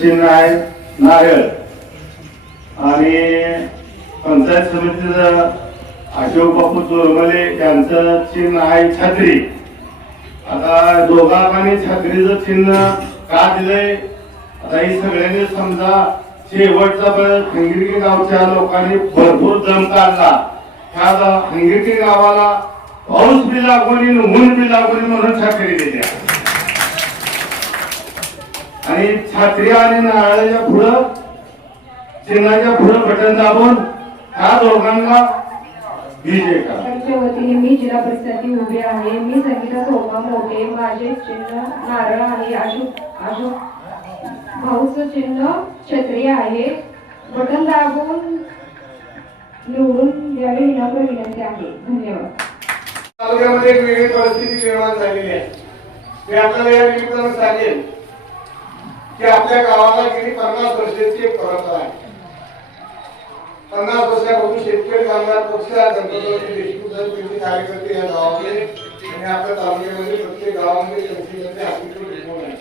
चिन्ह आहे नारळ आणि पंचायत समितीचं अशोक बापू चोरमले यांचं चिन्ह आहे छत्री. आता दोघांनी छत्रीचं चिन्ह का दिलंय आता ही सगळ्यांनी समजा. शेवटचा हंगिरकी गावच्या लोकांनी भरपूर दम काढला. ह्या हंगिरकी गावाला पाऊस बी लागून ऊन बी लागून म्हणून छत्री दिल्या आणि छत्री आणि नारळाच्या पुढं चिन्हाच्या पुढं बटन दाबून ह्या दोघांना त्यांच्या वतीने मी जिल्हा परिषदेसाठी उभे आहे. मी संगीता सोपा मोठे. माझे चिन्ह नारळ आहे. अशोक भाऊचं चिन्ह क्षत्रिय आहे. बटन दाबून निवडून द्यावे विनम्र विनंती आहे. धन्यवाद. तालुक्यामध्ये एक वेगळी परिस्थिती निर्माण झालेली आहे. मी आपल्याला या निमित्तानं सांगेन की आपल्या गावाला गेली 50 वर्षाची एक परंपरा आहे. 50 वर्षापासून शेतकरी कामगार पक्ष गणपती देशमुख त्यांचे कार्यकर्ते या गावामध्ये आणि आपल्या तालुक्यामध्ये प्रत्येक गावामध्ये त्यांचे अस्तित्व टिकवून आहे.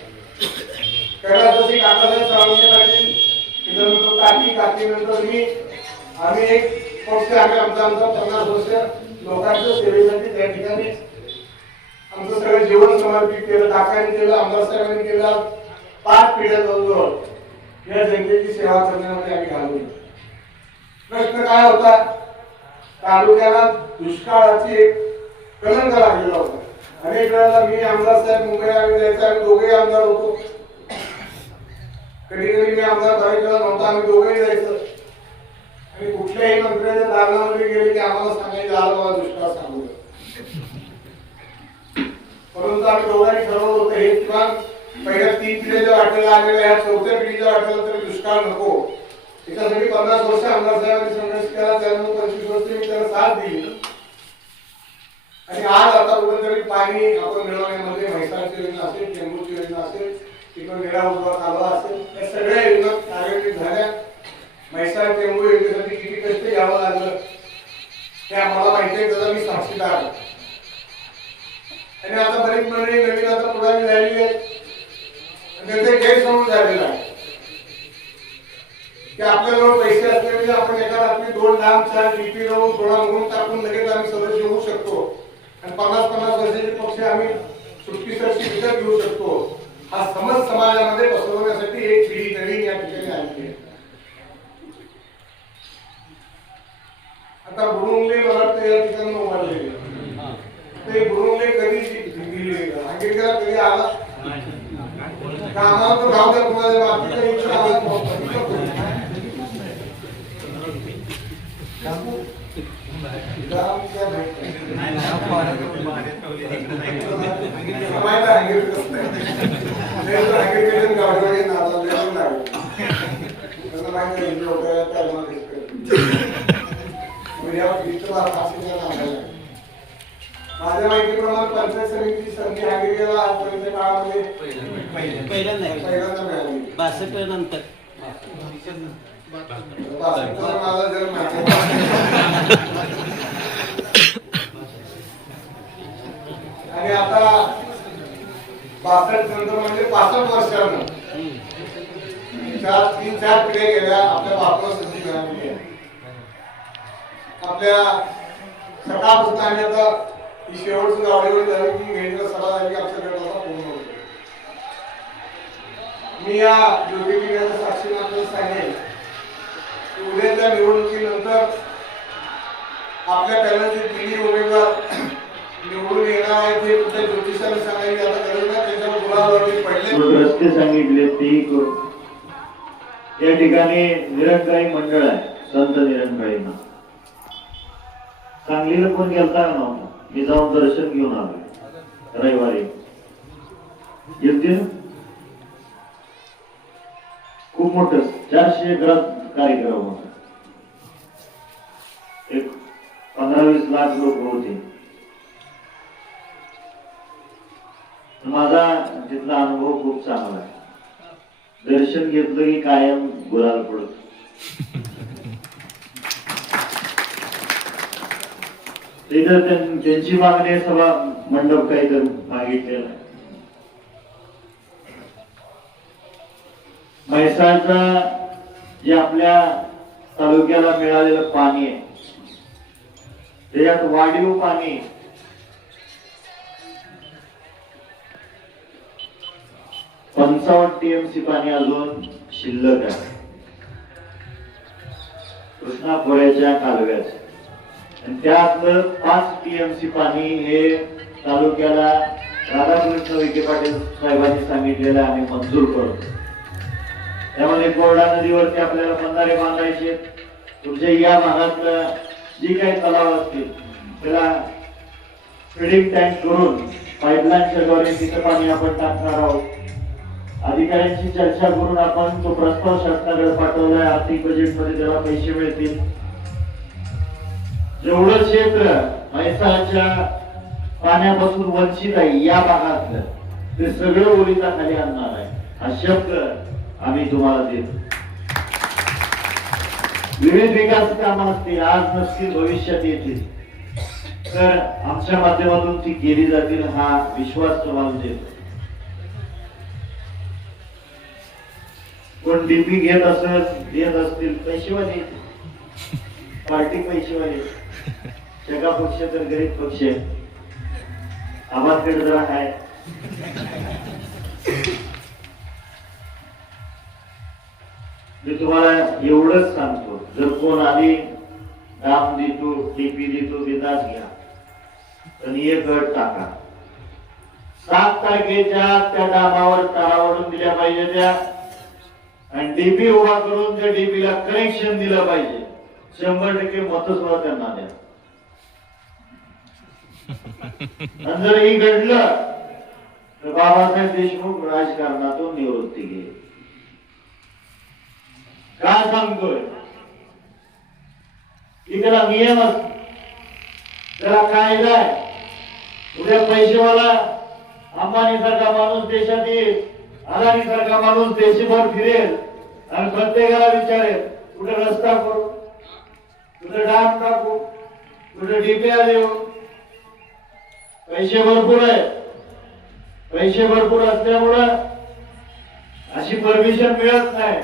कैलासवासी काकासाहेब साळुंखे पाटील, त्यानंतर काकी नंतर मी, आम्ही एक पक्ष आम्ही आमचा 50 वर्ष लोकांच्या सेवेसाठी त्या ठिकाणी आमचं सगळं जीवन समर्पित केलं. काकांनी केलं, आमदार साहेबांनी केलं. 5 पिढ्या जवळजवळ या जनतेची सेवा करण्यामध्ये आम्ही घालवली. प्रश्न काय होता, तालुक्याला दुष्काळाची एक कलंक लागलेला होता. अनेक वेळेला मी आमदार साहेब मुंबई आम्ही जायचं, आम्ही दोघेही आमदार होतो. कधी कधी मी आमदार करायचा नव्हता, आम्ही दोघेही जायचं आणि कुठल्याही मंत्र्याच्या दालनामध्ये गेले की आम्हाला सांगायचं आलं बाबा दुष्काळ सांगू. परंतु आम्ही दोघांनी ठरवलं होतं हे किमान पहिल्या 3 पिढीच्या वाटेला आलेल्या ह्या 4थ्या पिढीच्या वाटेला तरी दुष्काळ नको. त्याच्यासाठी 50 वर्ष आमदार साहेबांनी संघर्ष केला. त्यानंतर 25 वर्ष मी त्याला साथ दिली आणि आज आता कुठेतरी पाणी आपण मिळवण्यामध्ये म्हैसाळची योजना असेल, टेंबूची योजना असेल, तिकडून निरा उजवा कालवा असेल, या सगळ्या योजना कार्यान्वित झाल्या. म्हैसाळ टेंबू योजनेसाठी किती कष्ट घ्यावं लागलं हे आम्हाला माहिती आहे. त्याचा मी साक्षीदार आहे. आणि आता बरीच मंडळी नवीन आता पुढारी झालेली आहेत. त्याचे गैरसमज झालेला आहे की आपल्याजवळ पैसे असल्यामुळे आपण एका रात्री 2 लाख 4 टीपी लावून थोडा म्हणून टाकून लगेच आम्ही सदस्य होऊ शकतो आणि 50 वर्षाचे पक्ष आम्ही सुट्टीसाठी विकत घेऊ शकतो. हा समज समाजामध्ये पसरवण्यासाठी एक पिढी नवीन या ठिकाणी आली आहे. आता बुरुंगले मला वाटतं या ठिकाणी उभारले ते बुरुंगले कधी दिली सांगितलं कधी आला का आम्हाला तो गाव त्या कुणाच्या बाबतीत इच्छा आवाज माझ्या माहितीप्रमाणे पंचायत समितीची संधी हंगेरीला आजपर्यंत काळामध्ये पहिल्यांदा मिळाली. 62 नंतर माझा जन्म आणि आता 62 नंतर म्हणजे 65 वर्षानं 3-4 पिढ्या गेल्या. आपल्या बापाला संधी मिळालेली आहे. आपल्या सकाळपासून आम्ही आता ही शेवटची गाडीवर झाली की घेण्याचा सभा झाली आमच्या गटाचा पूर्ण होतो. मी या ज्योतिर्लिंगाच्या साक्षीने आपल्याला सांगेन की उद्याच्या निवडणुकीनंतर आपल्या पॅनलचे 3 उमेदवार निवडून येणार आहेत. हे कुठल्या ज्योतिषाने सांगायची आता गरज नाही. त्याच्यावर गुलाबावरती पडले रस्ते सांगितले ती या ठिकाणी निरंकारी मंडळ आहे. संत निरंकाळींना सांगलीला कोण गेलता का नव्हता. मी जाऊन दर्शन घेऊन आलो रविवारी. गेलते खूप मोठं 400 एकरात कार्यक्रम होता. एक 15-20 लाख लोक होते. माझा तिथला अनुभव खूप चांगला आहे. दर्शन घेतलं की कायम गुलाल पडत. त्यांची मागणी सभा मंडप काहीतरी मागितलेला आहे. म्हैसाळचं जे आपल्या तालुक्याला मिळालेलं पाणी आहे त्याच्यात वाढीव पाणी 55 TMC पाणी अजून शिल्लक आहे कृष्णा खोऱ्याच्या कालव्याचं, आणि त्यातलं 5 TMC पाणी हे तालुक्याला राधाकृष्ण विखे पाटील साहेबांनी सांगितलेलं आम्ही मंजूर करतो. त्यामध्ये कोरडा नदीवरती आपल्याला बंधारे बांधायचे. तुमच्या या भागातलं जी काही तलाव असतील त्याला फिडिंग टँक करून पाईपलाईनच्या द्वारे तिथं पाणी आपण टाकणार आहोत. अधिकाऱ्यांची चर्चा करून आपण तो प्रस्ताव शासनाकडे पाठवलाय. आर्थिक बजेटमध्ये त्याला पैसे मिळतील. जेवढं क्षेत्र म्हैसाळच्या पाण्यापासून वंचित आहे या भागातलं ते सगळं ओलिताखाली आणणार आहे हा शब्द आम्ही तुम्हाला देतो. विविध विकास कामं असतील, आज नसतील भविष्यात येतील, तर आमच्या माध्यमातून ती केली जातील हा विश्वास तुम्हाला देतो. कोण डीपी घेत असतील पैसेवाले, पार्टी पैसेवाले, सगळा पक्ष तर गरीब पक्ष आबादकडे जरा आहे. मी तुम्हाला एवढंच सांगतो, जर कोण आधी दाम देतो डीपी देतो बिंदास घ्या, पण एक गट टाका. 7 तारखेच्या त्या डामावर तारावरून दिल्या पाहिजे त्या, आणि डीपी उभा करून त्या डीपीला कनेक्शन दिलं पाहिजे. 100% मत सुद्धा त्यांना द्या. आणि जर हे घडलं तर बाबासाहेब देशमुख राजकारणातून निवृत्ती घेईल. काय सांगतोय की त्याला नियम असतो, त्याला कायदा आहे. उद्या पैसेवाला अंबानी सारखा माणूस देशात येईल, अदानी सारखा माणूस देशभर फिरेल आणि प्रत्येकाला विचारेल कुठे रस्ता करू, कुठे डाम टाकू, कुठे डीपीआर देऊ. पैसे भरपूर आहे. पैसे भरपूर असल्यामुळं अशी परमिशन मिळत नाही.